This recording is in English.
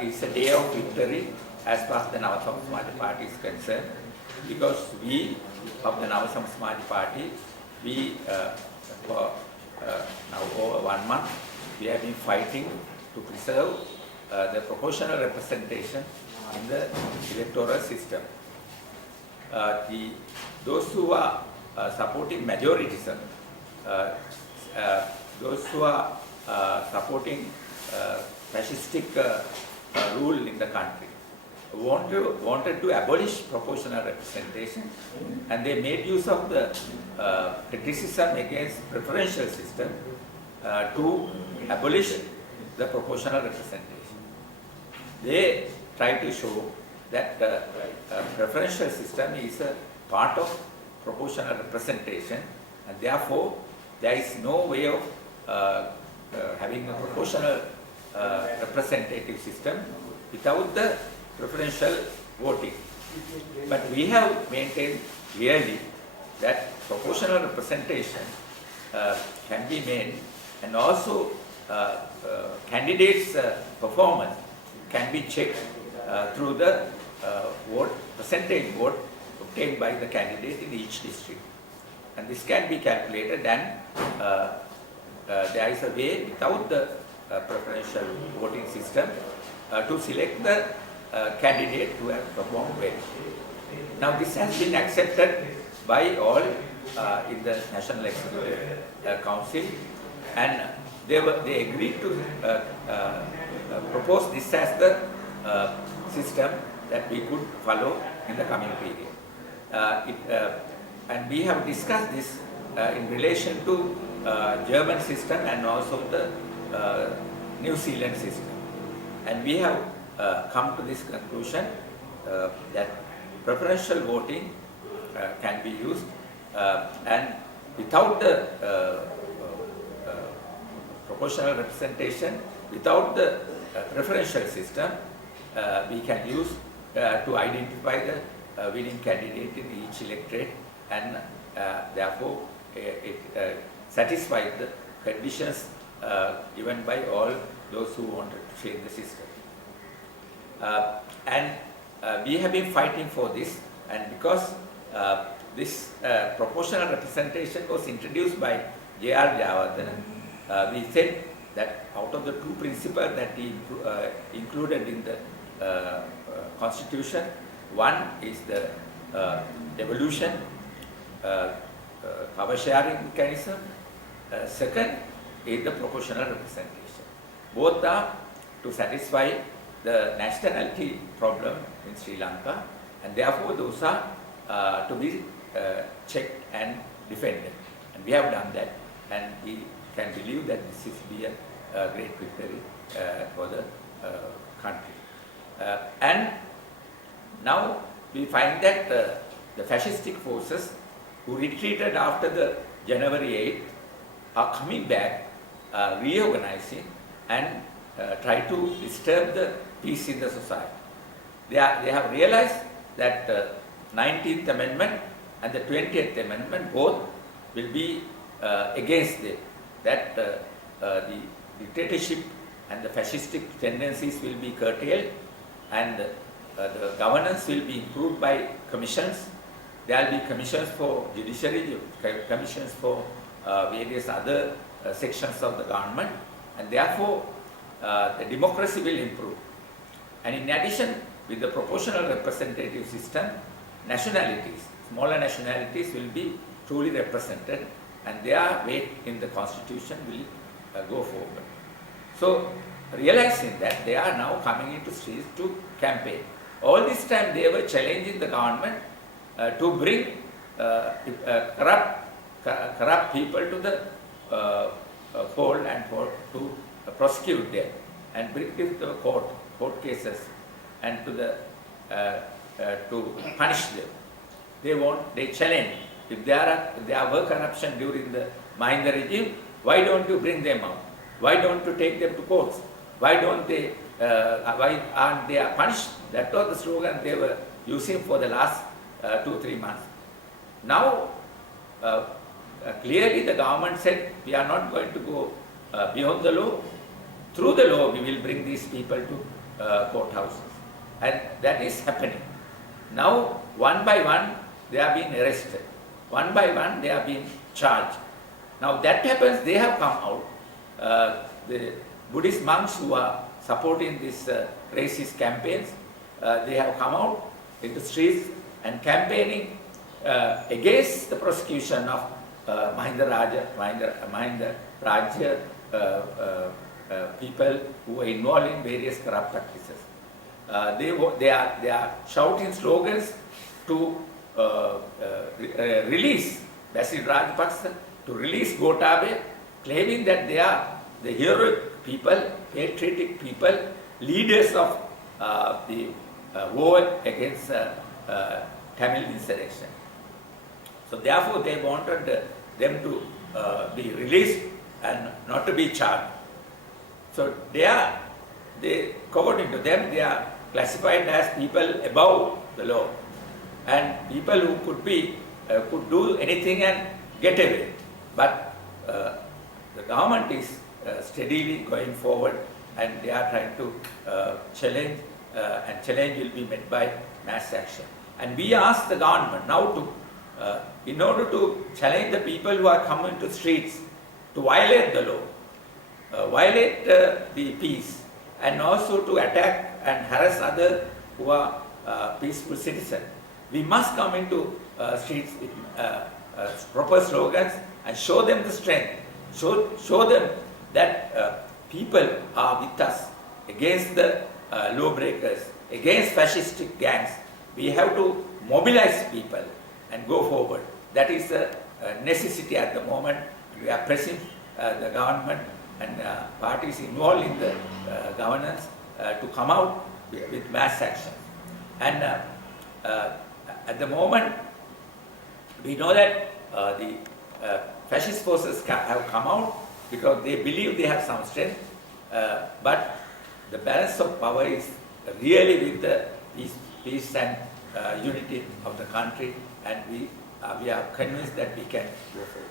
it's a day of victory as far as the Navasama Samadhi Party is concerned, because we of the Navasama Samadhi Party, we for now over 1 month, we have been fighting to preserve the proportional representation in the electoral system. Those who are supporting majoritism, those who are supporting fascistic rule in the country, wanted to abolish proportional representation, and they made use of the criticism against preferential system to abolish the proportional representation. They try to show that preferential system is a part of proportional representation, and therefore there is no way of having a proportional representative system without the preferential voting. But we have maintained clearly that proportional representation can be made, and also candidates' performance can be checked through the percentage vote obtained by the candidate in each district. And this can be calculated, and there is a way without the preferential voting system to select the candidate who has performed well. Now this has been accepted by all in the National Executive Council, and they agreed to propose this as the system that we could follow in the coming period. And we have discussed this in relation to German system and also the New Zealand system. And we have come to this conclusion that preferential voting can be used, and without the proportional representation, without the preferential system, we can use to identify the winning candidate in each electorate, and therefore it satisfies the conditions given by all those who wanted to change the system. And we have been fighting for this, and because this proportional representation was introduced by J.R. Jayawardena, we said that out of the two principles that he included in the Constitution, one is the devolution, power sharing mechanism, second is the proportional representation. Both are to satisfy the nationality problem in Sri Lanka, and therefore those are to be checked and defended. And we have done that, and we can believe that this is be a great victory for the country. And now we find that the fascistic forces who retreated after the January 8th are coming back, reorganizing, and try to disturb the peace in the society. They have realized that 19th Amendment and the 20th Amendment both will be against them, that the dictatorship and the fascistic tendencies will be curtailed, and the governance will be improved by commissions. There will be commissions for judiciary, commissions for various other sections of the government, and therefore the democracy will improve. And in addition, with the proportional representative system, nationalities, smaller nationalities will be truly represented, and their weight in the constitution will go forward. So, realizing that, they are now coming into streets to campaign. All this time they were challenging the government to bring corrupt people to the fold and to prosecute them and bring them to the court cases, and to punish them. They challenge. If there were corruption during the Mahinda regime, why don't you bring them out? Why don't you take them to courts? Why aren't they punished? That was the slogan they were using for the last 2-3 months. Now, clearly the government said, we are not going to go beyond the law. through the law we will bring these people to courthouses. And that is happening. Now, one by one, they are being arrested. One by one, they are being charged. Now, that happens, they have come out. The Buddhist monks who are supporting these racist campaigns, they have come out in the streets and campaigning against the prosecution of Mahinda Rajya people who are involved in various corrupt practices. They are shouting slogans to release Basil Rajapaksa, to release Gotabe, claiming that they are the heroic people, patriotic people, leaders of the war against Tamil insurrection. So therefore they wanted them to be released and not to be charged. So according to them, they are classified as people above the law and people who could do anything and get away. But the government is steadily going forward and they are trying to challenge, and challenge will be met by mass action. And we ask the government now to, in order to challenge the people who are coming to streets to violate the law, violate the peace, and also to attack and harass others who are peaceful citizens. We must come into streets with proper slogans and show them the strength, show them that people are with us against the lawbreakers, against fascistic gangs. We have to mobilize people and go forward. That is a necessity at the moment. We are pressing the government and parties involved in the governance to come out with mass action. And at the moment, we know that the fascist forces have come out because they believe they have some strength, but the balance of power is really with the peace and unity of the country, and we are convinced that we can go forward.